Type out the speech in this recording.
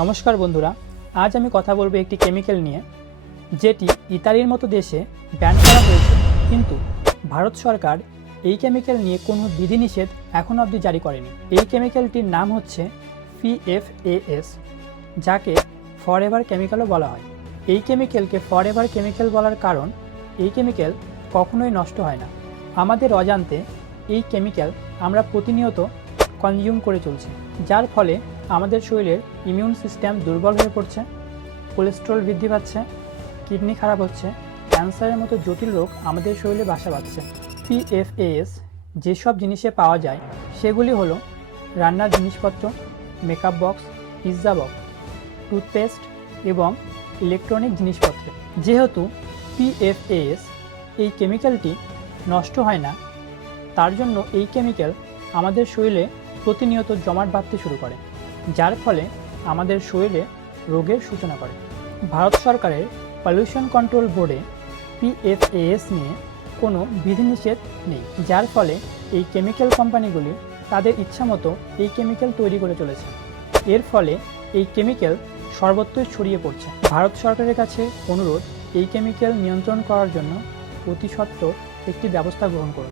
নমস্কার বন্ধুরা, আজ আমি কথা বলবো একটি কেমিক্যাল নিয়ে যেটি ইতালির মতো দেশে ব্যান করা হয়েছে, কিন্তু ভারত সরকার এই কেমিক্যাল নিয়ে কোনো বিধিনিষেধ এখনও অবধি জারি করেনি। এই কেমিক্যালটির নাম হচ্ছে PFAS, যাকে ফরএভার কেমিক্যালও বলা হয়। এই কেমিক্যালকে ফরএভার কেমিক্যাল বলার কারণ এই কেমিক্যাল কখনোই নষ্ট হয় না। আমাদের অজান্তে এই কেমিক্যাল আমরা প্রতিনিয়ত কনজিউম করে চলছি, যার ফলে আমাদের শরীরের ইমিউন সিস্টেম দুর্বল হয়ে পড়ছে, কোলেস্ট্রল বৃদ্ধি পাচ্ছে, কিডনি খারাপ হচ্ছে, ক্যান্সারের মতো জটিল রোগ আমাদের শরীরে বাসা বাঁধছে। PFAS যেসব জিনিসে পাওয়া যায় সেগুলি হলো রান্নার জিনিসপত্র, makeup box, pizza box, toothpaste এবং ইলেকট্রনিক জিনিসপত্রে। যেহেতু PFAS এই কেমিক্যালটি নষ্ট হয় না, তার জন্য এই কেমিক্যাল আমাদের শরীরে প্রতিনিয়ত জমাট বাঁধতে শুরু করে, যার ফলে আমাদের শরীরে রোগের সূচনা করে। ভারত সরকারের পলিউশন কন্ট্রোল বোর্ডে PFAS নিয়ে কোনো বিধিনিষেধ নেই, যার ফলে এই কেমিক্যাল কোম্পানিগুলি তাদের ইচ্ছামতো এই কেমিক্যাল তৈরি করে চলেছে। এর ফলে এই কেমিক্যাল সর্বত্রই ছড়িয়ে পড়ছে। ভারত সরকারের কাছে অনুরোধ, এই কেমিক্যাল নিয়ন্ত্রণ করার জন্য অতি সত্বর একটি ব্যবস্থা গ্রহণ করুন।